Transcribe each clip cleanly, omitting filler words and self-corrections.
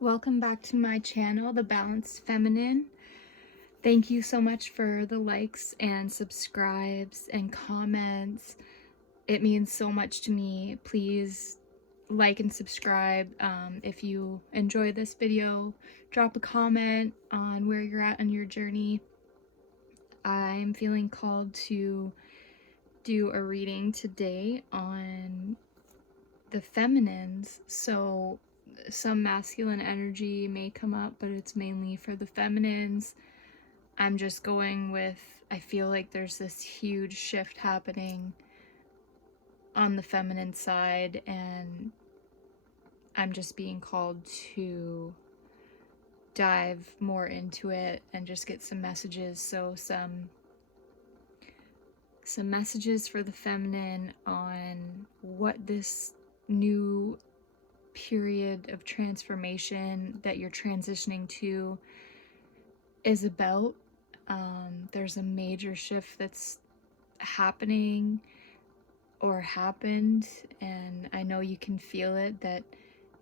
Welcome back to my channel, The Balanced Feminine. Thank you so much for the likes and subscribes and comments. It means so much to me. Please like and subscribe. If you enjoy this video, drop a comment on where you're at on your journey. I'm feeling called to do a reading today on the feminines. So some masculine energy may come up, but it's mainly for the feminines. I'm just going with, I feel like there's this huge shift happening on the feminine side, and I'm just being called to dive more into it and just get some messages. So some messages for the feminine on what this new period of transformation that you're transitioning to is about. There's a major shift that's happening or happened, and I know you can feel it, that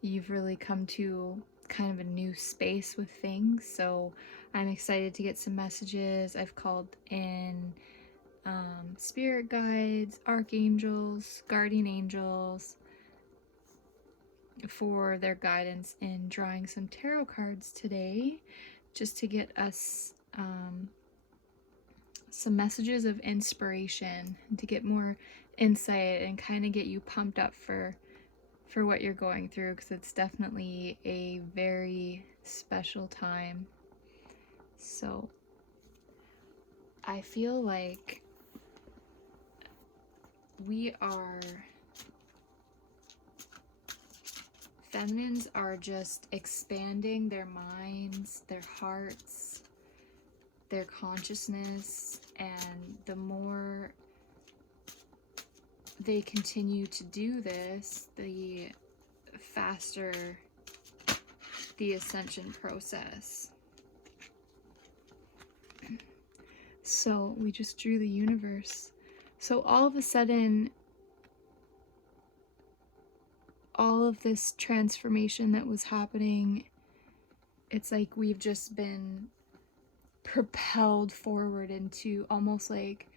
you've really come to kind of a new space with things. So I'm excited to get some messages. I've called in spirit guides, archangels, guardian angels for their guidance in drawing some tarot cards today, just to get us some messages of inspiration and to get more insight and kind of get you pumped up for what you're going through, because it's definitely a very special time. So I feel like feminines are just expanding their minds, their hearts, their consciousness, and the more they continue to do this, the faster the ascension process. So we just drew the universe. So all of a sudden, all of this transformation that was happening, it's like we've just been propelled forward into almost like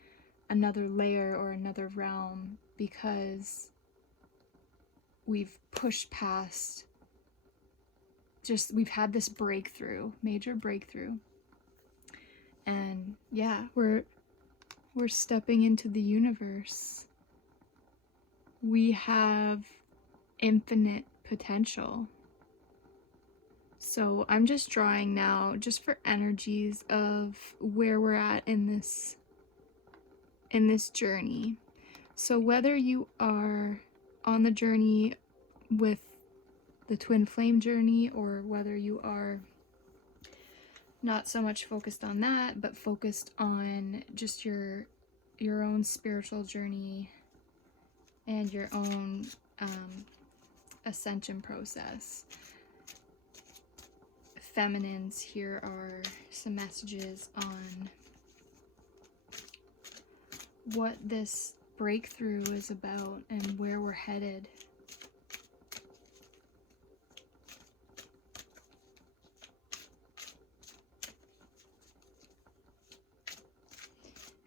another layer or another realm, because we've pushed past, we've had this breakthrough, major breakthrough. And yeah, we're stepping into the universe. We have infinite potential. So I'm just drawing now just for energies of where we're at in this journey. So whether you are on the journey with the twin flame journey, or whether you are not so much focused on that, but focused on just your own spiritual journey and your own ascension process. Feminines, here are some messages on what this breakthrough is about and where we're headed.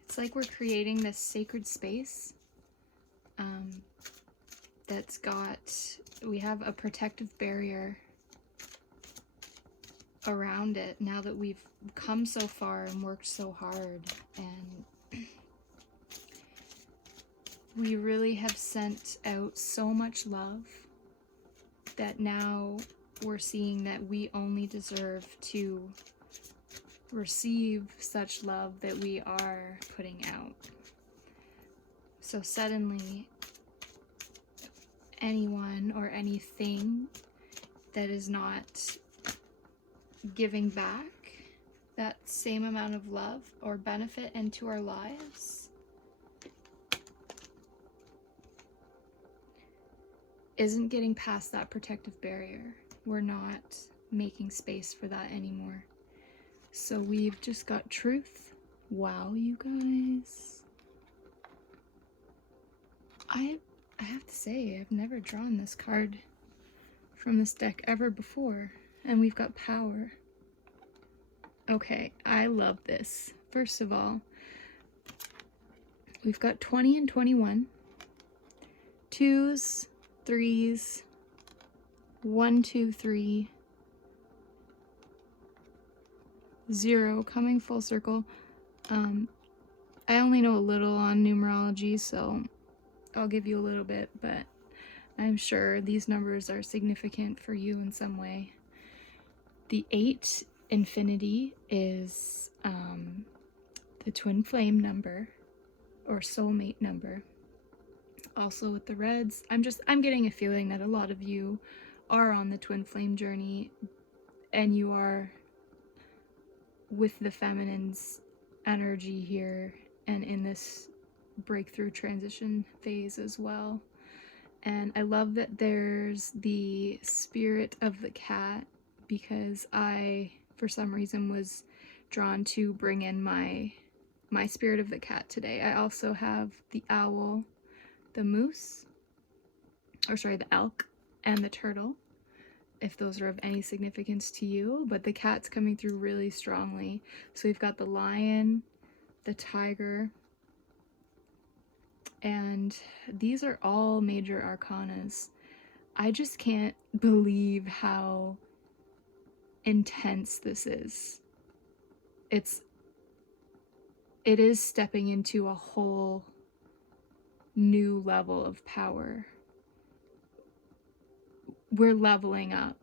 It's like we're creating this sacred space we have a protective barrier around it now that we've come so far and worked so hard, and we really have sent out so much love that now we're seeing that we only deserve to receive such love that we are putting out. So suddenly, anyone or anything that is not giving back that same amount of love or benefit into our lives isn't getting past that protective barrier. We're not making space for that anymore. So we've just got truth. Wow, you guys. I have to say, I've never drawn this card from this deck ever before. and we've got power. Okay, I love this. First of all, we've got 20 and 21, 2s, 3s, 1, 2, 3, 0 coming full circle. I only know a little on numerology, so I'll give you a little bit, but I'm sure these numbers are significant for you in some way. The 8 infinity is the twin flame number or soulmate number. Also with the reds, I'm getting a feeling that a lot of you are on the twin flame journey, and you are with the feminine's energy here and in this breakthrough transition phase as well. And I love that there's the spirit of the cat, because I, for some reason, was drawn to bring in my spirit of the cat today. I also have the owl, the moose, or sorry, the elk, and the turtle, if those are of any significance to you, but the cat's coming through really strongly. So we've got the lion, the tiger, and these are all major arcanas. I just can't believe how intense this is. It is stepping into a whole new level of power. We're leveling up.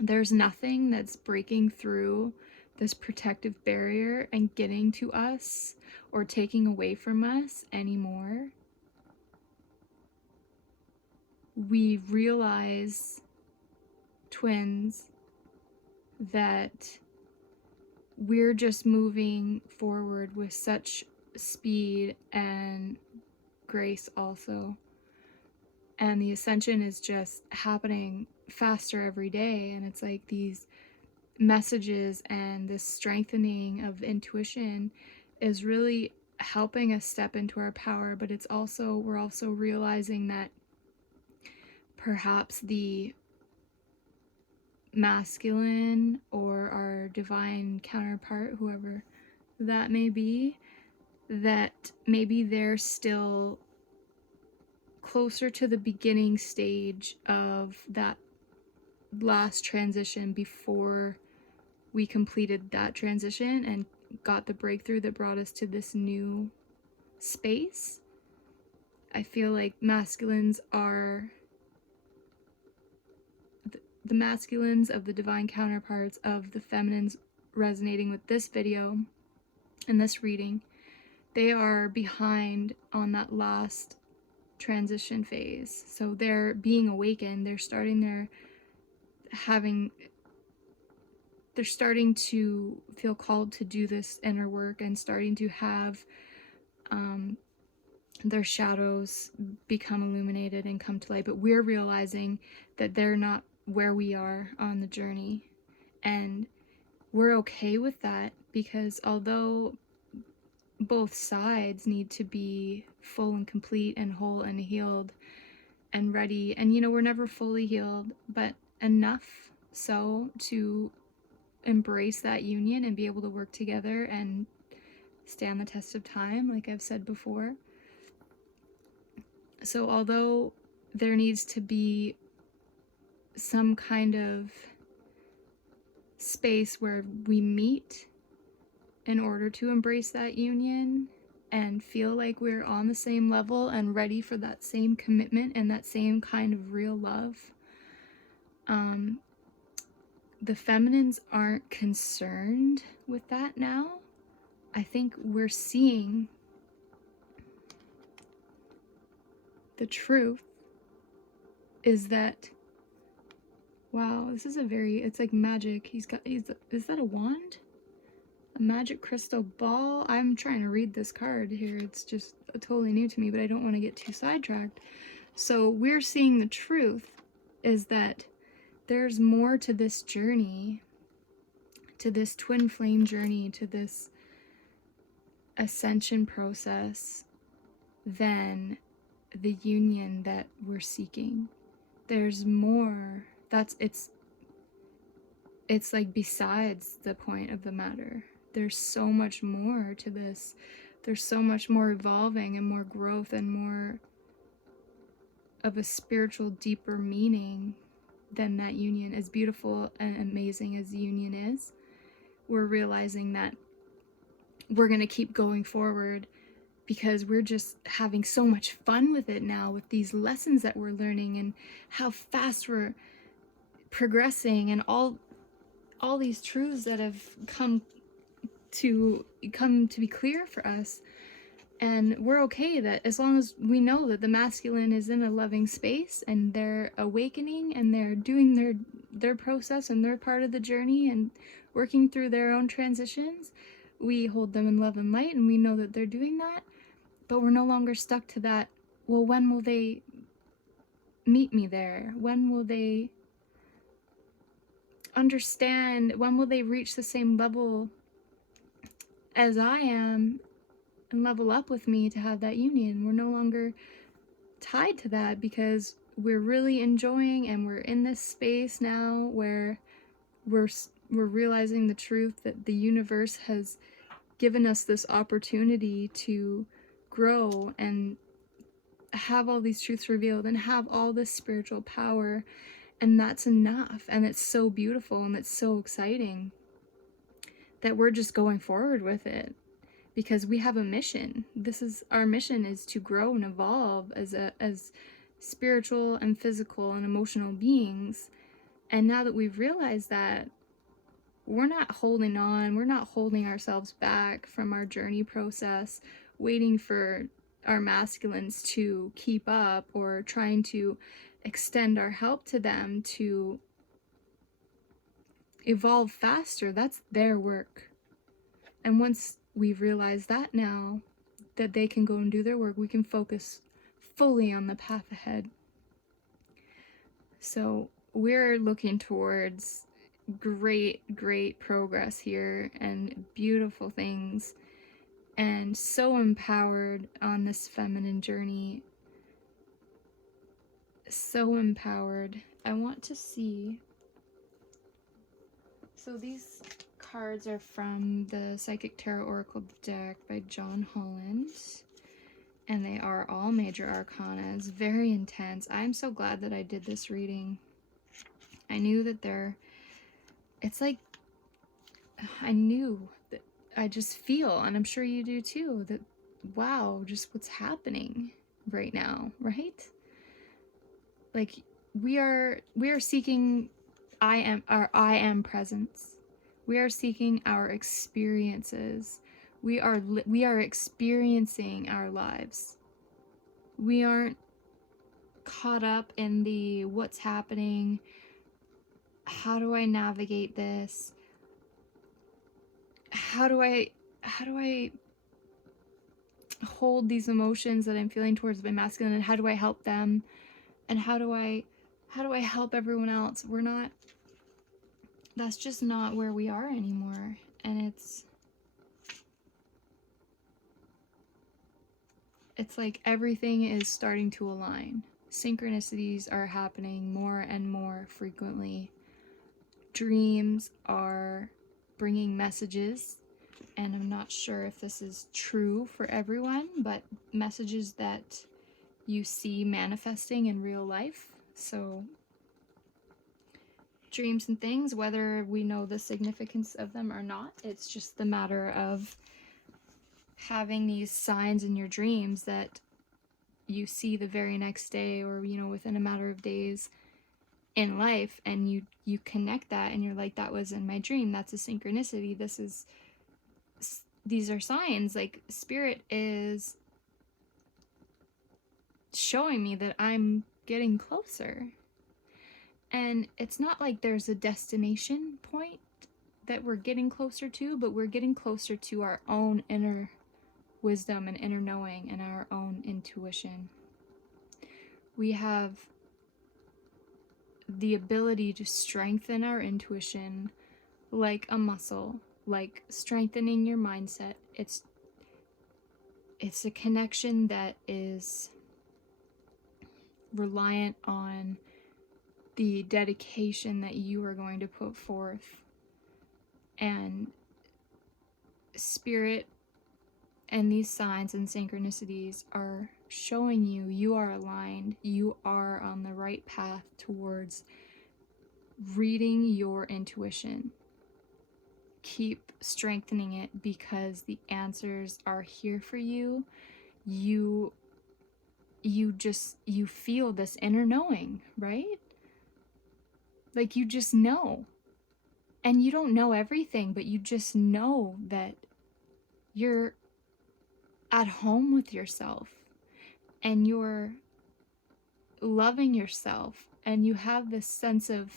There's nothing that's breaking through this protective barrier and getting to us or taking away from us anymore. We realize, twins, that we're just moving forward with such speed and grace also. And the ascension is just happening faster every day. And it's like these messages and this strengthening of intuition is really helping us step into our power. But it's also, we're also realizing that perhaps the masculine or our divine counterpart, whoever that may be, that maybe they're still closer to the beginning stage of that last transition before we completed that transition and got the breakthrough that brought us to this new space. I feel like masculines are the masculines of the divine counterparts of the feminines resonating with this video and this reading. They are behind on that last transition phase. So they're being awakened. They're starting to feel called to do this inner work and starting to have their shadows become illuminated and come to light. But we're realizing that they're not where we are on the journey, and we're okay with that, because although both sides need to be full and complete and whole and healed and ready, and we're never fully healed, but enough so to embrace that union and be able to work together and stand the test of time, like I've said before. So although there needs to be some kind of space where we meet in order to embrace that union and feel like we're on the same level and ready for that same commitment and that same kind of real love, the feminines aren't concerned with that now. I think we're seeing the truth is that, wow, this is it's like magic. Is that a wand? A magic crystal ball? I'm trying to read this card here. It's just totally new to me, but I don't want to get too sidetracked. So we're seeing the truth is that there's more to this journey, to this twin flame journey, to this ascension process than the union that we're seeking. There's more. it's like besides the point of the matter. There's so much more to this. There's so much more evolving and more growth and more of a spiritual, deeper meaning than that union. As beautiful and amazing as the union is, we're realizing that we're going to keep going forward because we're just having so much fun with it now, with these lessons that we're learning and how fast we're progressing, and all these truths that have come to be clear for us. And we're okay that as long as we know that the masculine is in a loving space and they're awakening and they're doing their process and their part of the journey and working through their own transitions, we hold them in love and light, and we know that they're doing that. But we're no longer stuck to that, well, when will they meet me there? When will they understand? When will they reach the same level as I am and level up with me to have that union? We're no longer tied to that because we're really enjoying, and we're in this space now where we're realizing the truth that the universe has given us this opportunity to grow and have all these truths revealed and have all this spiritual power, and that's enough. And it's so beautiful and it's so exciting that we're just going forward with it because we have a mission. Our mission is to grow and evolve as spiritual and physical and emotional beings. And now that we've realized that, we're not holding on, we're not holding ourselves back from our journey process, waiting for our masculines to keep up or trying to extend our help to them to evolve faster. That's their work. And once we've realized that now, that they can go and do their work, we can focus fully on the path ahead. So we're looking towards great progress here and beautiful things, and so empowered on this feminine journey. So empowered. I want to see. So these cards are from the Psychic Tarot Oracle deck by John Holland, and they are all major arcana. It's very intense. I'm so glad that I did this reading. I knew that it's like, I knew that, I just feel, and I'm sure you do too, that wow, just what's happening right now, right? Like we are seeking I am presence. We are seeking our experiences. We are experiencing our lives. We aren't caught up in the what's happening. How do I navigate this? How do I hold these emotions that I'm feeling towards my masculine, and how do I help them? And how do I help everyone else? That's just not where we are anymore. And it's like everything is starting to align. Synchronicities are happening more and more frequently. Dreams are bringing messages, and I'm not sure if this is true for everyone, but messages that you see manifesting in real life. So dreams and things, whether we know the significance of them or not, it's just the matter of having these signs in your dreams that you see the very next day, or within a matter of days in life, and you connect that and you're like, that was in my dream. That's a synchronicity. These are signs. Like spirit is showing me that I'm getting closer. And it's not like there's a destination point that we're getting closer to, but we're getting closer to our own inner wisdom and inner knowing and our own intuition. We have the ability to strengthen our intuition like a muscle, like strengthening your mindset. It's a connection that is reliant on the dedication that you are going to put forth. And Spirit and these signs and synchronicities are showing you you are aligned, you are on the right path towards reading your intuition. Keep strengthening it, because the answers are here for you. You feel this inner knowing, right? Like you just know. And you don't know everything, but you just know that you're at home with yourself and you're loving yourself, and you have this sense of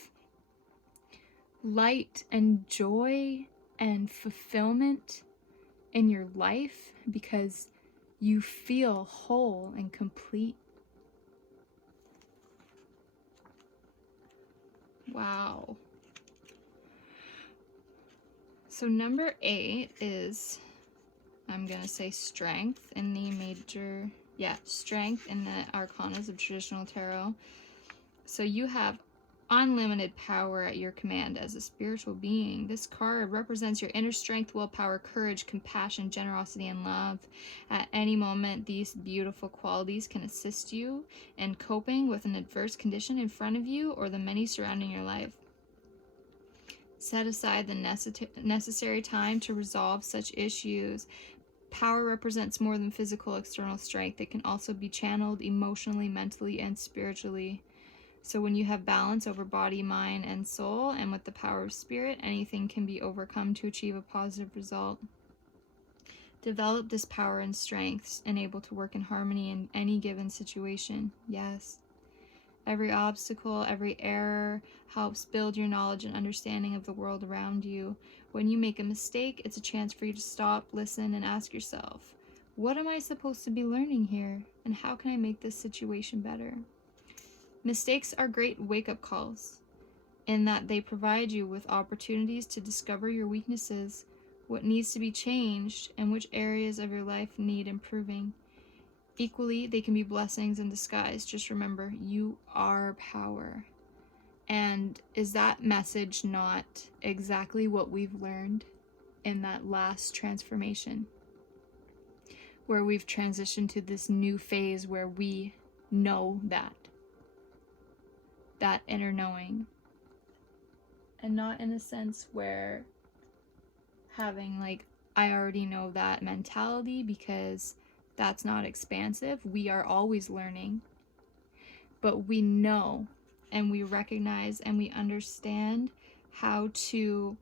light and joy and fulfillment in your life because you feel whole and complete. Wow. So number 8 is, I'm going to say strength in the major, strength in the arcanas of traditional tarot. So you have unlimited power at your command as a spiritual being. This card represents your inner strength, willpower, courage, compassion, generosity, and love. At any moment, these beautiful qualities can assist you in coping with an adverse condition in front of you or the many surrounding your life. Set aside the necessary time to resolve such issues. Power represents more than physical external strength. It can also be channeled emotionally, mentally, and spiritually. So when you have balance over body, mind, and soul, and with the power of spirit, anything can be overcome to achieve a positive result. Develop this power and strength and able to work in harmony in any given situation. Yes. Every obstacle, every error helps build your knowledge and understanding of the world around you. When you make a mistake, it's a chance for you to stop, listen, and ask yourself, what am I supposed to be learning here? And how can I make this situation better? Mistakes are great wake-up calls in that they provide you with opportunities to discover your weaknesses, what needs to be changed, and which areas of your life need improving. Equally, they can be blessings in disguise. Just remember, you are power. And is that message not exactly what we've learned in that last transformation? Where we've transitioned to this new phase where we know that inner knowing. And not in a sense where having like, I already know that mentality, because that's not expansive. We are always learning. But we know and we recognize and we understand how to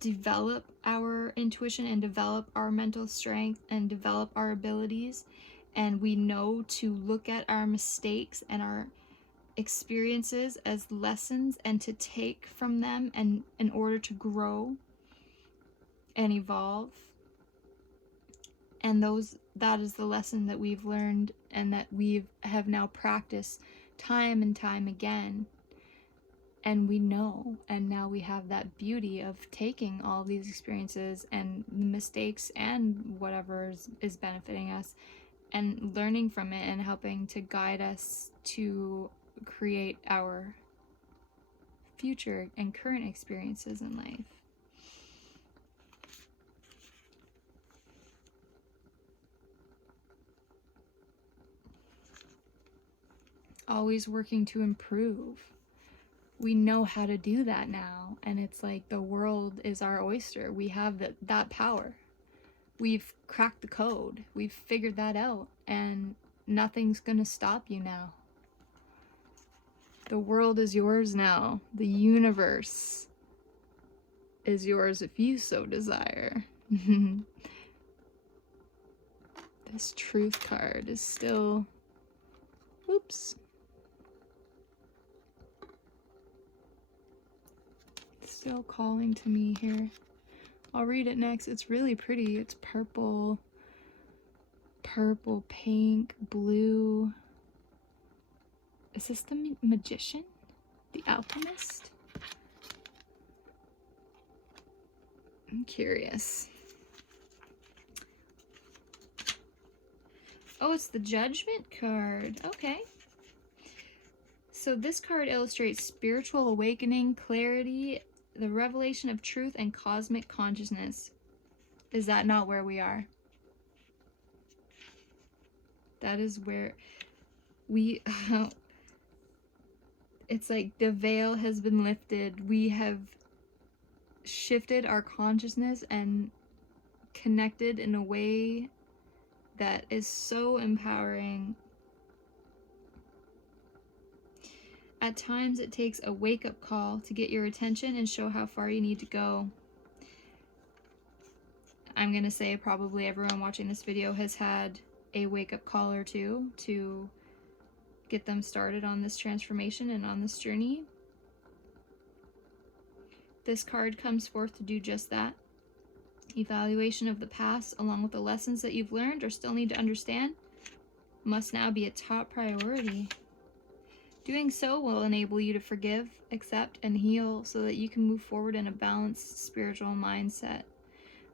develop our intuition and develop our mental strength and develop our abilities. And we know to look at our mistakes and our experiences as lessons and to take from them and in order to grow and evolve. And that is the lesson that we've learned and that we have now practiced time and time again. And we know, and now we have that beauty of taking all these experiences and mistakes and whatever is benefiting us and learning from it and helping to guide us to create our future and current experiences in life. Always working to improve. We know how to do that now, and it's like the world is our oyster. We have that power. We've cracked the code. We've figured that out, and nothing's gonna stop you now. The world is yours now. The universe is yours if you so desire. This truth card is still, oops, still calling to me here. I'll read it next. It's really pretty. It's purple, pink, blue. Is this the magician? The alchemist? I'm curious. Oh, it's the judgment card. Okay. So this card illustrates spiritual awakening, clarity, the revelation of truth, and cosmic consciousness. Is that not where we are? That is where we... it's like the veil has been lifted. We have shifted our consciousness and connected in a way that is so empowering. At times it takes a wake-up call to get your attention and show how far you need to go. I'm gonna say probably everyone watching this video has had a wake-up call or two to get them started on this transformation and on this journey. This card comes forth to do just that. Evaluation of the past, along with the lessons that you've learned or still need to understand, must now be a top priority. Doing so will enable you to forgive, accept, and heal so that you can move forward in a balanced spiritual mindset.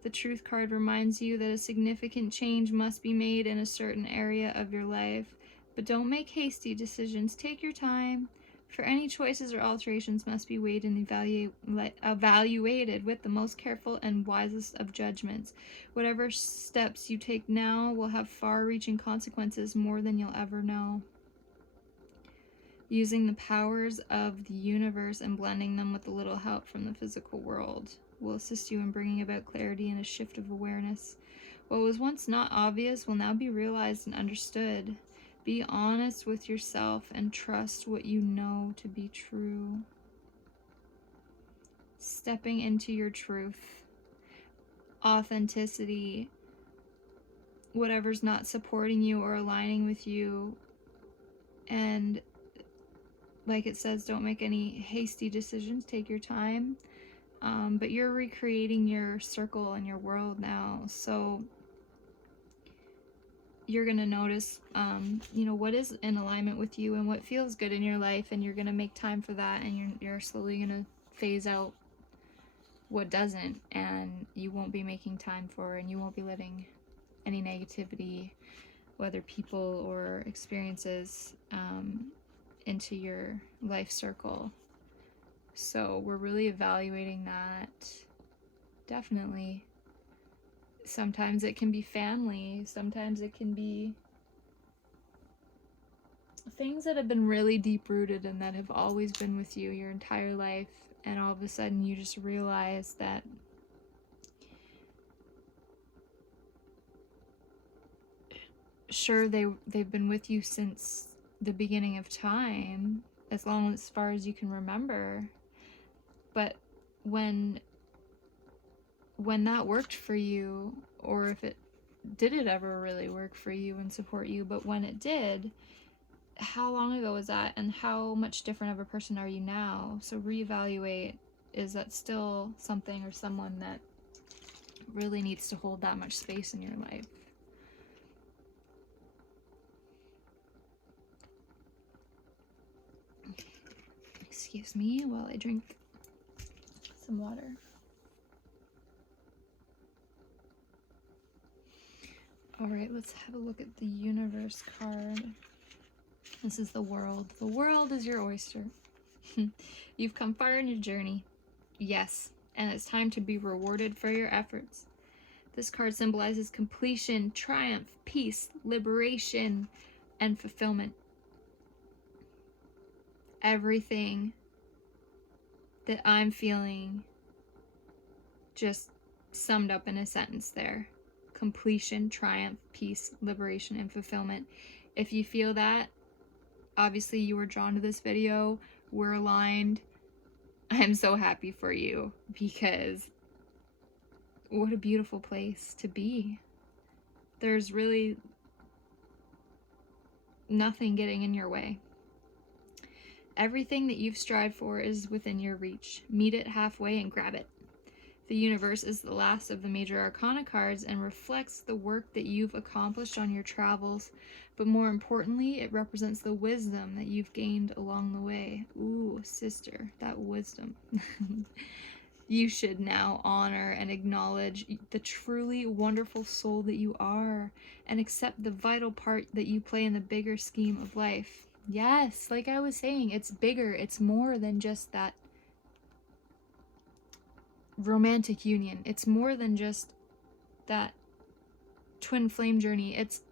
The Truth card reminds you that a significant change must be made in a certain area of your life, but don't make hasty decisions. Take your time. For any choices or alterations must be weighed and evaluated with the most careful and wisest of judgments. Whatever steps you take now will have far-reaching consequences, more than you'll ever know. Using the powers of the universe and blending them with a little help from the physical world will assist you in bringing about clarity and a shift of awareness. What was once not obvious will now be realized and understood. Be honest with yourself and trust what you know to be true. Stepping into your truth, authenticity, whatever's not supporting you or aligning with you. And like it says, don't make any hasty decisions. Take your time. But you're recreating your circle and your world now. So you're going to notice, what is in alignment with you and what feels good in your life, and you're going to make time for that, and you're slowly going to phase out what doesn't, and you won't be making time for, and you won't be letting any negativity, whether people or experiences, into your life circle. So we're really evaluating that. Definitely. Sometimes it can be family, sometimes it can be things that have been really deep rooted and that have always been with you your entire life, and all of a sudden you just realize that sure, they've been with you since the beginning of time, as far as you can remember, but when that worked for you, or if it did it ever really work for you and support you, but when it did, how long ago was that, and how much different of a person are you now? So reevaluate, is that still something or someone that really needs to hold that much space in your life? Excuse me while I drink some water. Alright, let's have a look at the universe card. This is the world. The world is your oyster. You've come far in your journey. Yes, and it's time to be rewarded for your efforts. This card symbolizes completion, triumph, peace, liberation, and fulfillment. Everything that I'm feeling just summed up in a sentence there. Completion, triumph, peace, liberation, and fulfillment. If you feel that, obviously you were drawn to this video, we're aligned. I'm so happy for you, because what a beautiful place to be. There's really nothing getting in your way. Everything that you've strived for is within your reach. Meet it halfway and grab it. The universe is the last of the major arcana cards and reflects the work that you've accomplished on your travels, but more importantly, it represents the wisdom that you've gained along the way. Ooh, sister, that wisdom. You should now honor and acknowledge the truly wonderful soul that you are, and accept the vital part that you play in the bigger scheme of life. Yes, like I was saying, it's bigger. It's more than just that romantic union. It's more than just that twin flame journey. It's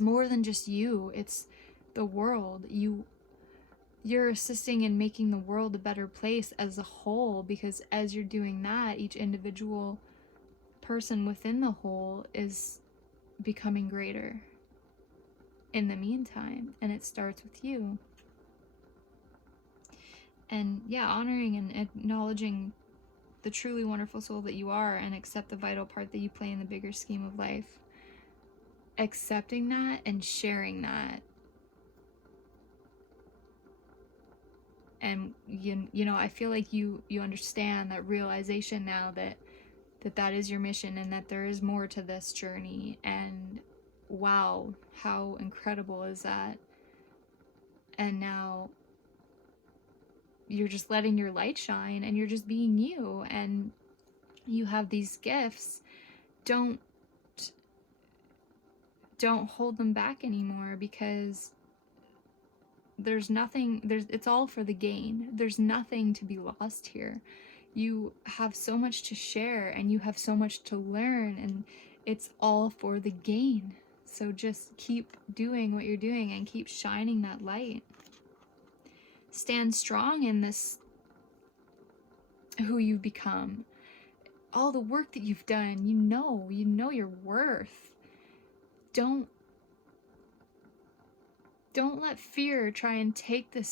more than just you. It's the world. You're assisting in making the world a better place as a whole, because as you're doing that, each individual person within the whole is becoming greater in the meantime, and it starts with you. And yeah, honoring and acknowledging the truly wonderful soul that you are, and accept the vital part that you play in the bigger scheme of life. Accepting that and sharing that. And you know, I feel like you understand that realization now, that is your mission, and that there is more to this journey. And wow, how incredible is that? And now you're just letting your light shine, and you're just being you, and you have these gifts. Don't hold them back anymore, because it's all for the gain. There's nothing to be lost here. You have so much to share, and you have so much to learn, and it's all for the gain. So just keep doing what you're doing and keep shining that light. Stand strong in this, who you've become, all the work that you've done. You know your worth. Don't let fear try and take the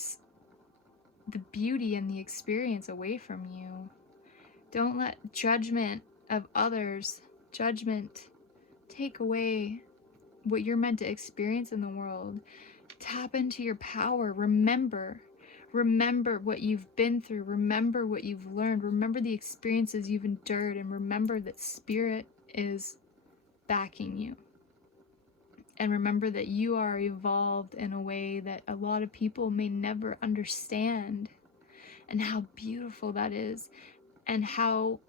beauty and the experience away from you. Don't let judgment of others, judgment, take away what you're meant to experience in the world. Tap into your power. Remember what you've been through. Remember what you've learned. Remember the experiences you've endured, and remember that spirit is backing you. And remember that you are evolved in a way that a lot of people may never understand, and how beautiful that is, and how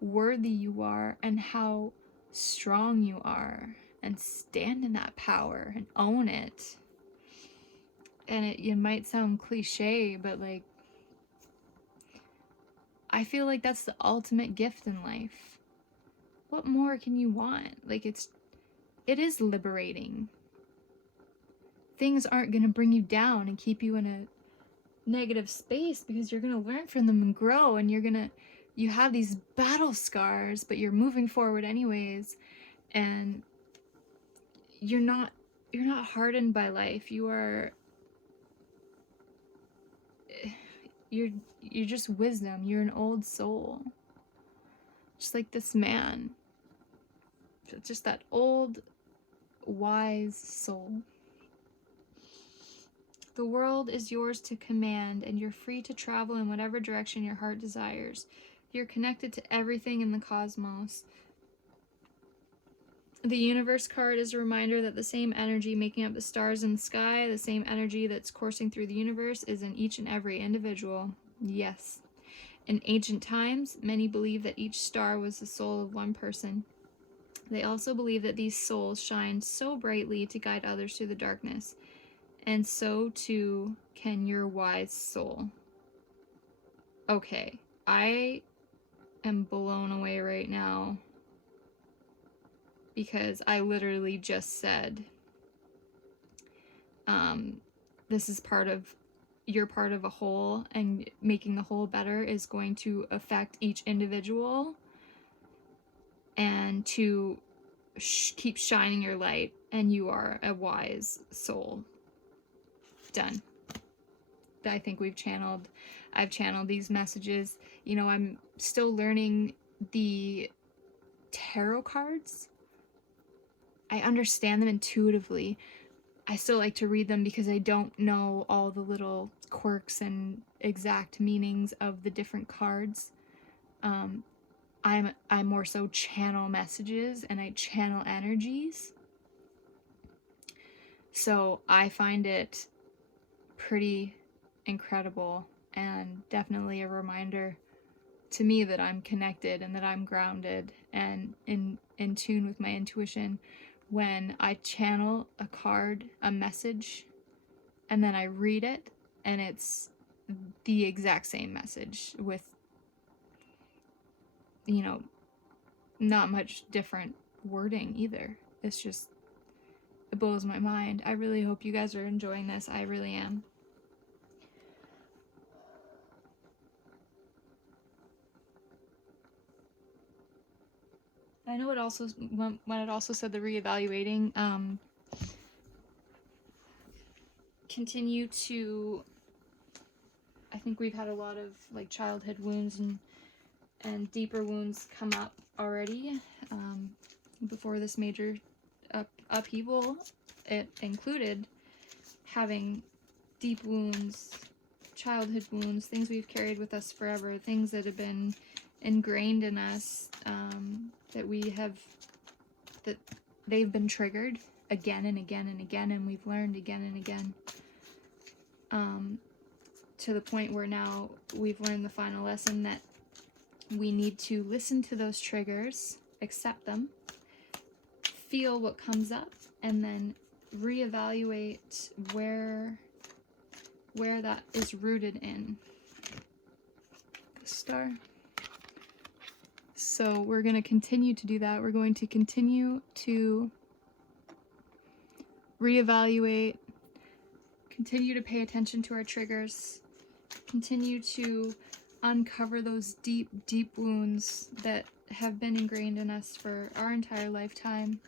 worthy you are, and how strong you are. And stand in that power and own it. And it might sound cliche, but like, I feel like that's the ultimate gift in life. What more can you want? Like, it is liberating. Things aren't going to bring you down and keep you in a negative space, because you're going to learn from them and grow, and you have these battle scars, but you're moving forward anyways. And you're not hardened by life. You're just wisdom. You're an old soul, just like this man, just that old wise soul. The world is yours to command, and you're free to travel in whatever direction your heart desires. You're connected to everything in the cosmos. The universe card is a reminder that the same energy making up the stars in the sky, the same energy that's coursing through the universe, is in each and every individual. Yes. In ancient times, many believed that each star was the soul of one person. They also believe that these souls shine so brightly to guide others through the darkness. And so too can your wise soul. Okay, I am blown away right now, because I literally just said, this is you're part of a whole, and making the whole better is going to affect each individual, and to keep shining your light, and you are a wise soul. Done. I think I've channeled these messages. You know, I'm still learning the tarot cards. I understand them intuitively. I still like to read them because I don't know all the little quirks and exact meanings of the different cards. I more so channel messages, and I channel energies. So I find it pretty incredible, and definitely a reminder to me that I'm connected and that I'm grounded and in tune with my intuition when I channel a card, a message and then I read it, and it's the exact same message with, you know, not much different wording either. It's just, it blows my mind. I really hope you guys are enjoying this. I really am. I know it also, when it also said the reevaluating, continue to, I think we've had a lot of like childhood wounds and deeper wounds come up already, before this major upheaval. It included having deep wounds, childhood wounds, things we've carried with us forever, things that have been ingrained in us, that they've been triggered again and again and again, and we've learned again and again, to the point where now we've learned the final lesson that we need to listen to those triggers, accept them, feel what comes up, and then reevaluate where that is rooted in. The star. So we're going to continue to do that. We're going to continue to reevaluate, continue to pay attention to our triggers, continue to uncover those deep, deep wounds that have been ingrained in us for our entire lifetime.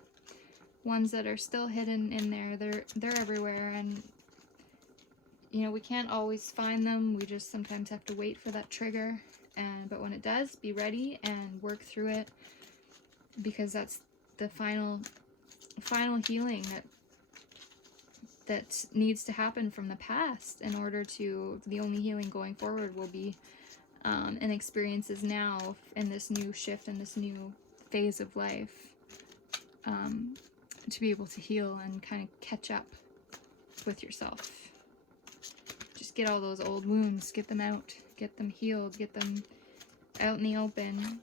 Ones that are still hidden in there. They're everywhere, and you know, we can't always find them. We just sometimes have to wait for that trigger. But when it does, be ready and work through it, because that's the final healing that needs to happen from the past in order to, the only healing going forward will be and experiences now in this new shift, in this new phase of life, to be able to heal and kind of catch up with yourself. Just get all those old wounds, get them out, get them healed, get them out in the open.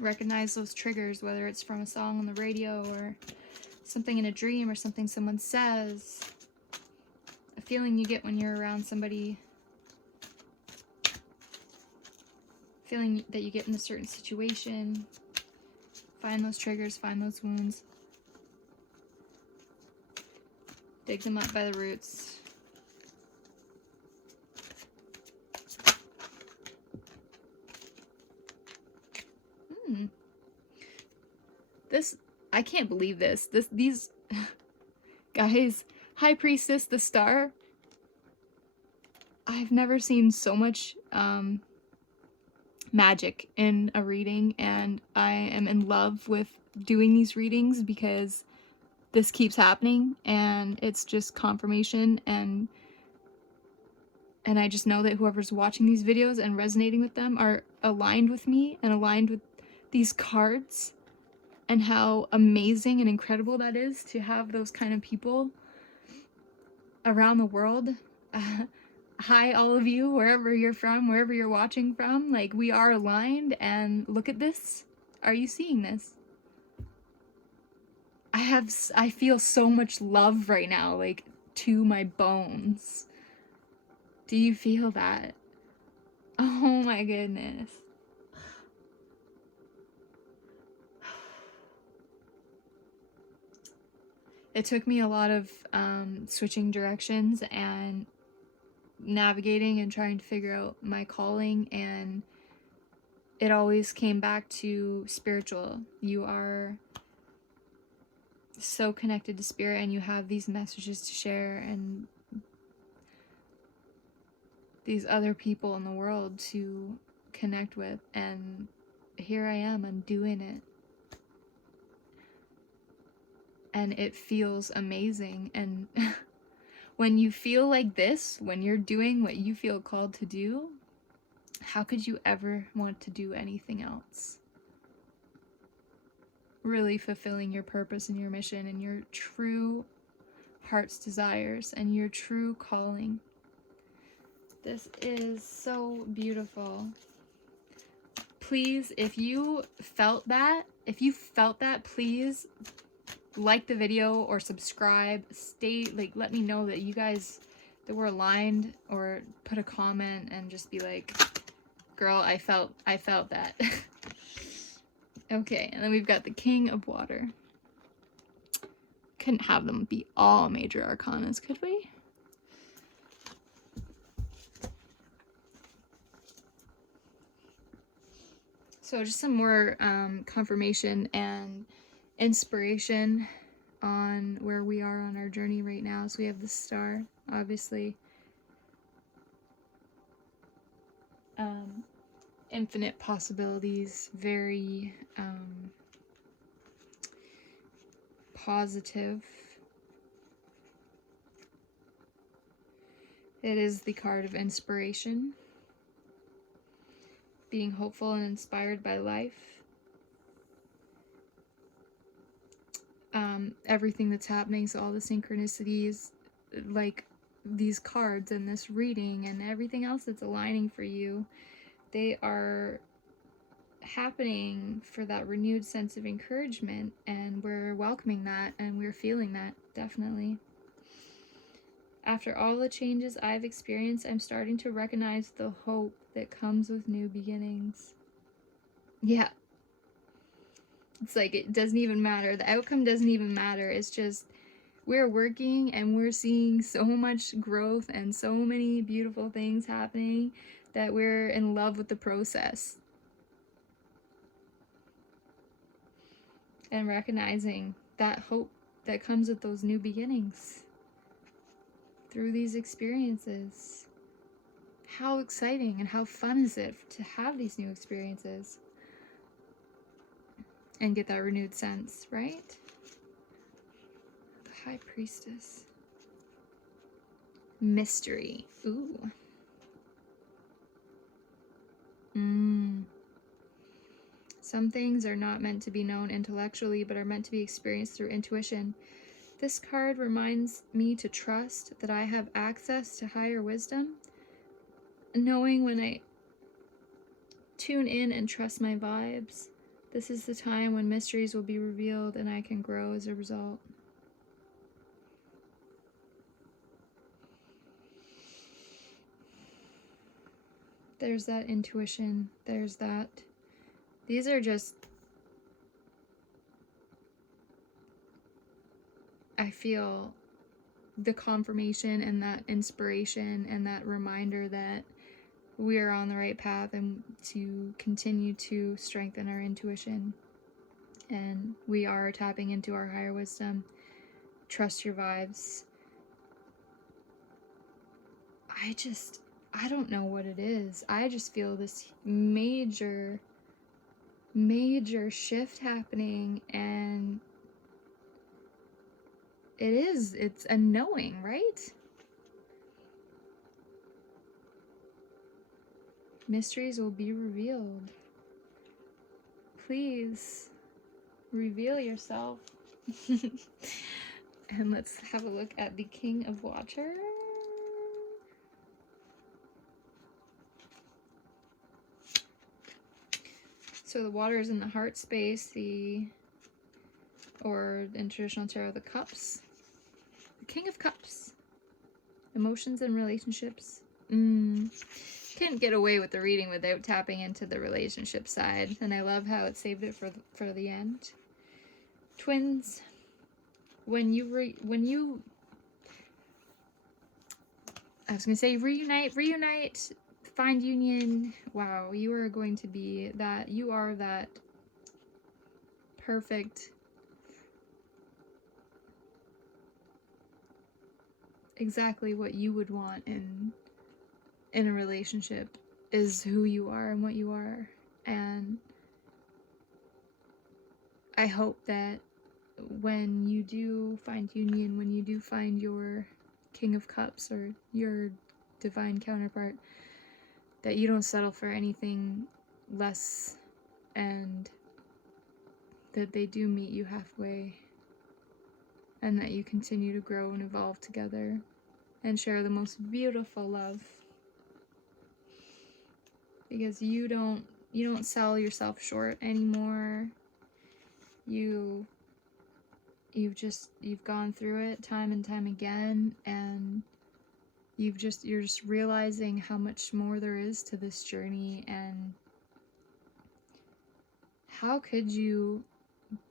Recognize those triggers, whether it's from a song on the radio or something in a dream or something someone says, a feeling you get when you're around somebody, feeling that you get in a certain situation. Find those triggers, find those wounds. Dig them up by the roots. This, I can't believe this. These guys, High Priestess, the star. I've never seen so much magic in a reading, and I am in love with doing these readings because this keeps happening, and it's just confirmation, and I just know that whoever's watching these videos and resonating with them are aligned with me and aligned with these cards, and how amazing and incredible that is to have those kind of people around the world. Hi, all of you, wherever you're from, wherever you're watching from. Like, we are aligned, and look at this. Are you seeing this? I feel so much love right now, like, to my bones. Do you feel that? Oh my goodness. It took me a lot of switching directions and navigating and trying to figure out my calling, and it always came back to spiritual. You are so connected to spirit, and you have these messages to share and these other people in the world to connect with, and here I am, I'm doing it. And it feels amazing. And when you feel like this, when you're doing what you feel called to do, how could you ever want to do anything else? Really fulfilling your purpose and your mission and your true heart's desires and your true calling. This is so beautiful. Please, if you felt that, please like the video or subscribe. Stay, like, let me know that you guys, that we're aligned, or put a comment and just be like, girl, I felt that. Okay, and then we've got the King of Water. Couldn't have them be all major arcanas, could we? So just some more confirmation and inspiration on where we are on our journey right now. So we have the Star, obviously. Infinite possibilities, very positive. It is the card of inspiration. Being hopeful and inspired by life. Everything that's happening, so all the synchronicities, like these cards and this reading and everything else that's aligning for you, they are happening for that renewed sense of encouragement, and we're welcoming that and we're feeling that, definitely. After all the changes I've experienced, I'm starting to recognize the hope that comes with new beginnings. Yeah. It's like, it doesn't even matter. The outcome doesn't even matter. It's just, we're working and we're seeing so much growth and so many beautiful things happening that we're in love with the process. And recognizing that hope that comes with those new beginnings through these experiences. How exciting and how fun is it to have these new experiences and get that renewed sense, right? The High Priestess. Mystery. Ooh. Some things are not meant to be known intellectually, but are meant to be experienced through intuition. This card reminds me to trust that I have access to higher wisdom, knowing when I tune in and trust my vibes. This is the time when mysteries will be revealed and I can grow as a result. There's that intuition. There's that. These are just, I feel the confirmation and that inspiration and that reminder that we are on the right path, and to continue to strengthen our intuition. And we are tapping into our higher wisdom. Trust your vibes. I don't know what it is. I just feel this major shift happening, and it's a knowing, right? Mysteries will be revealed. Please reveal yourself. And let's have a look at the King of Water. So the water is in the heart space, or in traditional tarot, the cups. The King of Cups. Emotions and relationships. Can't get away with the reading without tapping into the relationship side, and I love how it saved it for the end. Twins. When you I was gonna say reunite, find union. Wow, you are going to be that. You are that perfect, exactly what you would want in a relationship is who you are and what you are. And I hope that when you do find union, when you do find your King of Cups or your divine counterpart, that you don't settle for anything less, and that they do meet you halfway, and that you continue to grow and evolve together and share the most beautiful love. Because you don't sell yourself short anymore. You you've gone through it time and time again, and you're just realizing how much more there is to this journey, and how could you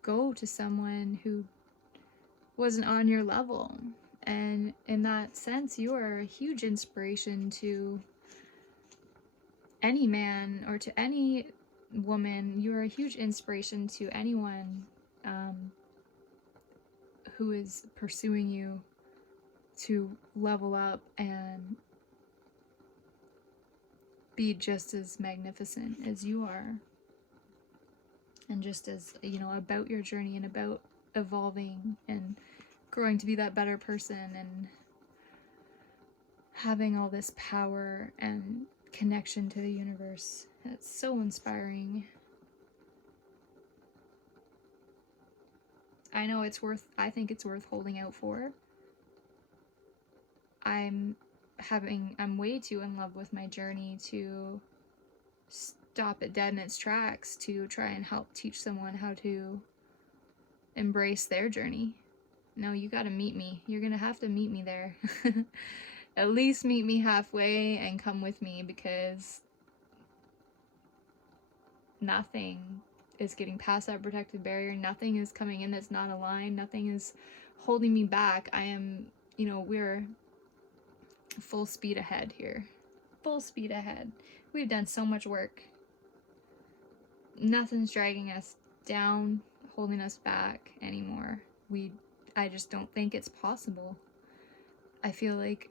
go to someone who wasn't on your level? And in that sense, you are a huge inspiration to any man or to any woman. You are a huge inspiration to anyone who is pursuing you to level up and be just as magnificent as you are, and just as, you know, about your journey and about evolving and growing to be that better person and having all this power and connection to the universe. It's so inspiring. I think it's worth holding out for. I'm way too in love with my journey to stop it dead in its tracks to try and help teach someone how to embrace their journey. No, you gotta meet me. You're gonna have to meet me there. At least meet me halfway and come with me, because nothing is getting past that protective barrier. Nothing is coming in that's not aligned. Nothing is holding me back. I am, you know, we're full speed ahead here. Full speed ahead. We've done so much work. Nothing's dragging us down, holding us back anymore. I just don't think it's possible. I feel like,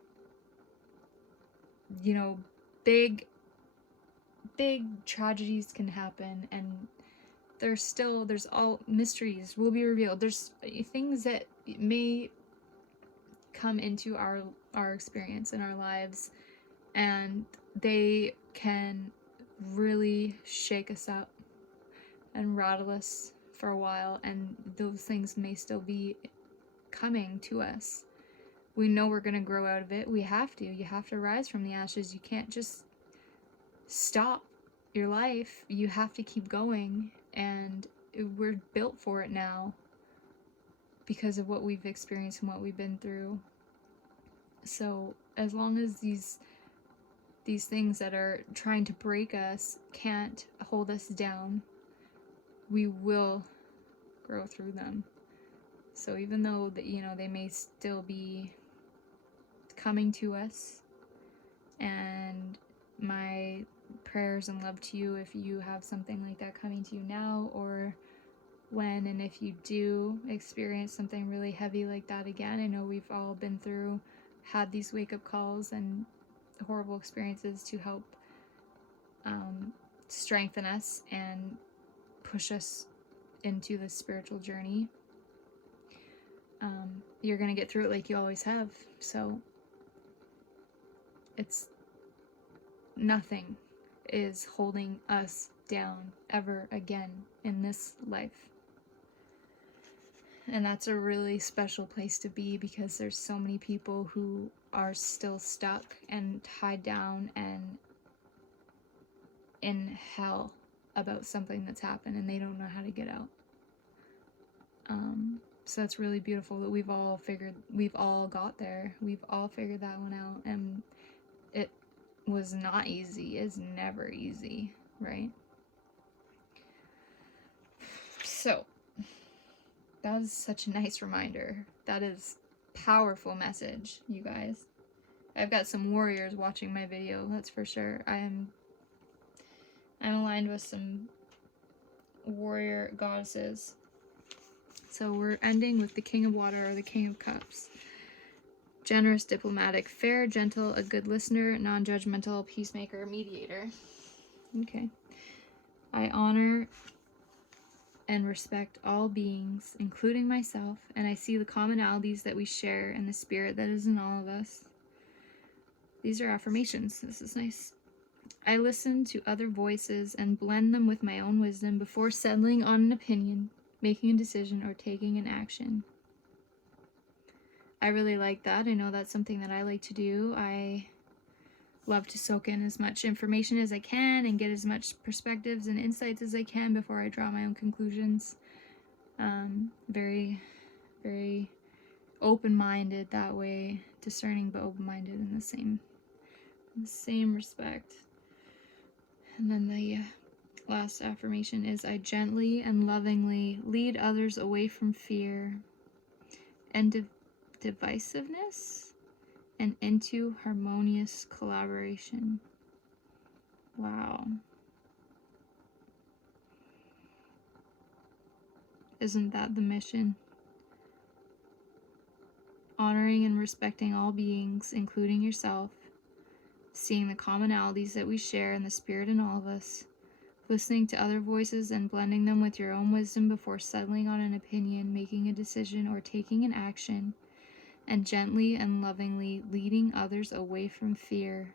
you know, big tragedies can happen, and there's all mysteries will be revealed. There's things that may come into our experience in our lives, and they can really shake us up and rattle us for a while, and those things may still be coming to us. We know we're going to grow out of it. You have to rise from the ashes. You can't just stop your life. You have to keep going, and we're built for it now because of what we've experienced and what we've been through. So as long as these things that are trying to break us can't hold us down, we will grow through them. So even though that, you know, they may still be coming to us, and my prayers and love to you if you have something like that coming to you now, or when and if you do experience something really heavy like that again. I know we've all been through, had these wake-up calls and horrible experiences to help strengthen us and push us into the spiritual journey. You're gonna get through it like you always have. So it's nothing is holding us down ever again in this life. And that's a really special place to be, because there's so many people who are still stuck and tied down and in hell about something that's happened, and they don't know how to get out. So that's really beautiful that we've all got there. We've all figured that one out, and it was not easy. It's never easy, right? So that is such a nice reminder. That is powerful message, you guys. I've got some warriors watching my video, that's for sure. I'm aligned with some warrior goddesses. So we're ending with the King of Water, or the King of Cups. Generous, diplomatic, fair, gentle, a good listener, non-judgmental, peacemaker, mediator. Okay. I honor and respect all beings, including myself, and I see the commonalities that we share and the spirit that is in all of us. These are affirmations. This is nice. I listen to other voices and blend them with my own wisdom before settling on an opinion, making a decision, or taking an action. I really like that. I know that's something that I like to do. I love to soak in as much information as I can and get as much perspectives and insights as I can before I draw my own conclusions. Very, very open-minded that way, discerning but open-minded in the same respect. And then the last affirmation is, I gently and lovingly lead others away from fear and divisiveness and into harmonious collaboration. Wow. Isn't that the mission? Honoring and respecting all beings, including yourself, seeing the commonalities that we share in the spirit in all of us, listening to other voices and blending them with your own wisdom before settling on an opinion, making a decision, or taking an action, and gently and lovingly leading others away from fear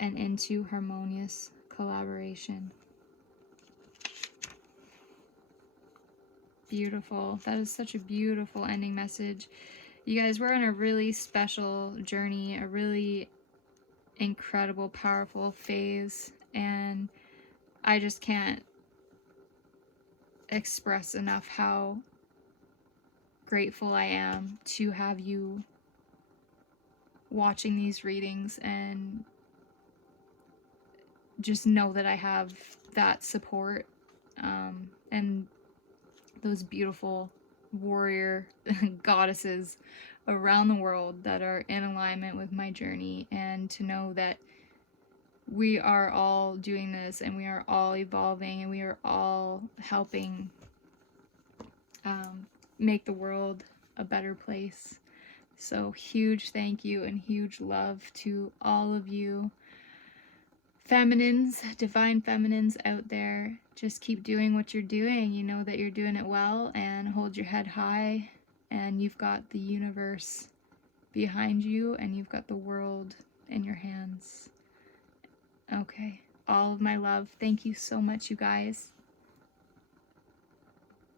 and into harmonious collaboration. Beautiful. That is such a beautiful ending message. You guys, we're on a really special journey, a really incredible, powerful phase, and I just can't express enough how grateful I am to have you watching these readings, and just know that I have that support, and those beautiful warrior goddesses around the world that are in alignment with my journey, and to know that we are all doing this and we are all evolving and we are all helping make the world a better place. So huge thank you and huge love to all of you feminines, divine feminines out there. Just keep doing what you're doing. You know that you're doing it well, and hold your head high, and you've got the universe behind you, and you've got the world in your hands. Okay, all of my love. Thank you so much, you guys.